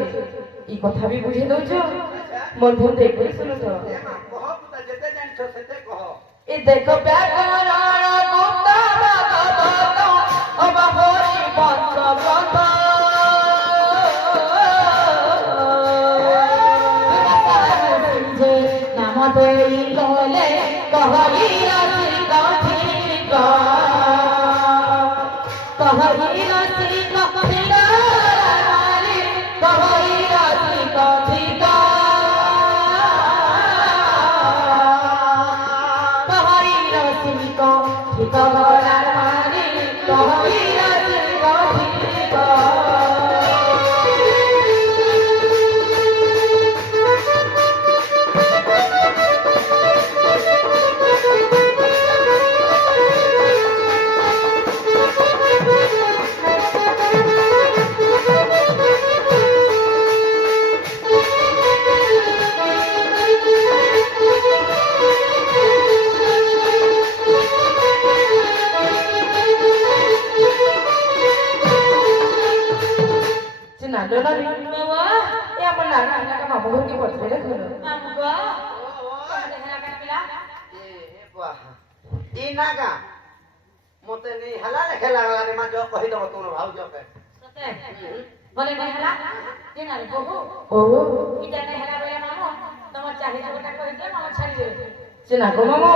ଅଛି ଇ କଥା ବି ବୁଝି ଦଉଛ ମୋର ବହୁତ ଦେଖି ଶୁଣୁଛ ଏ ଦେଖ ବ୍ୟାକରଣ ଗୁପ୍ତ ଭାଗବତ ଅବହରି ବଂଶବ୍ରତ নাম দেই গলে কহরি রাশি কঠিক কহরি রাশি কঠিক কহরি রাশি কঠিক কহরি রাশি কঠিক রামানি কহরি রাশি কঠিক मते नहीं हला खेला वाला रे मा जो कहि दब तुम भाउ जो के सते बोले नहीं हला के ना रे बहू ओहो इटा नहीं हला बेला मामो तुम चाहे जोटा कहि दे मामो छाड़ी दे चिना गो मामो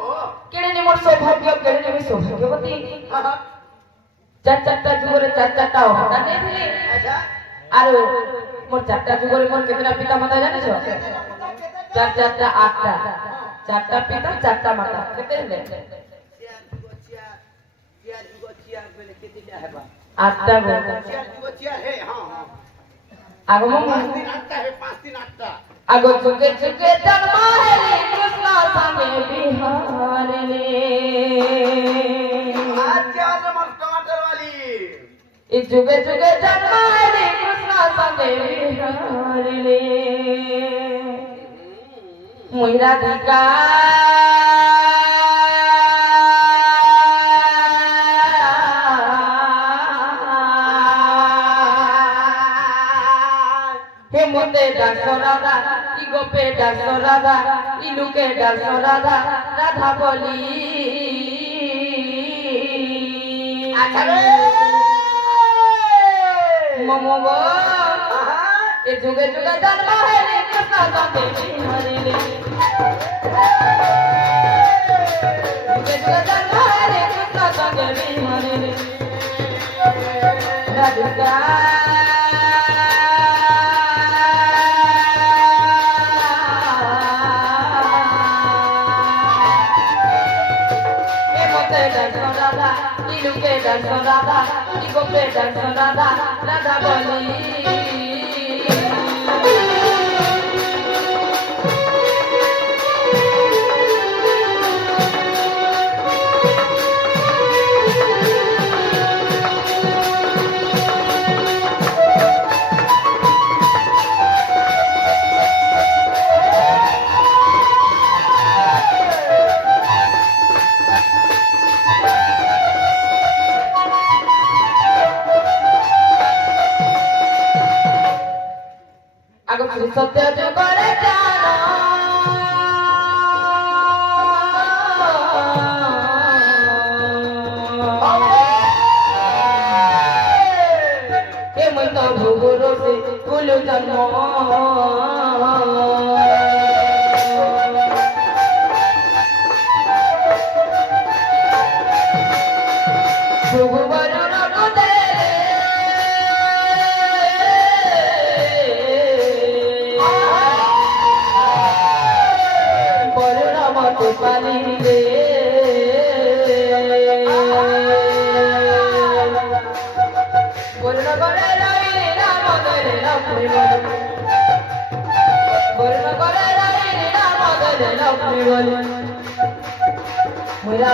ओ केड़े नि मोर सौभाग्य केड़े नि सौभाग्यवती चार चारटा जुगरे चार चारटा होता नहीं थिले अच्छा आरो मोर चारटा जुगरे मोर केतना पिता माता जानि छो चार चारटा आठटा चारटा पिता चारटा माता केते ले आठटा गो आगो मामो 5 दिन 8टा आगो जुगे जुगे जन्म है रे कृष्ण संगे बिहार ले टमाटर वाली ए जुगे जुगे जन्म है रे कृष्ण संगे बिहार ले मुइरा दिका हे मोते डांसो राधा इ गोपे डांसो राधा इ लुके डांसो राधा राधा बोली अच्छा रे मोमो गो ए जुगे जुगे जन्म है रे कृष्ण संगे बिहार ले जुगे जुगे जन्म है रे कृष्ण संगे बिहार ले Radhika Radha, Iluke danso Radha, Igope danso Radha, Radha boli. सत्य जो करे जानो के मैं तो भूगोलों से भूल जन्मो Mira,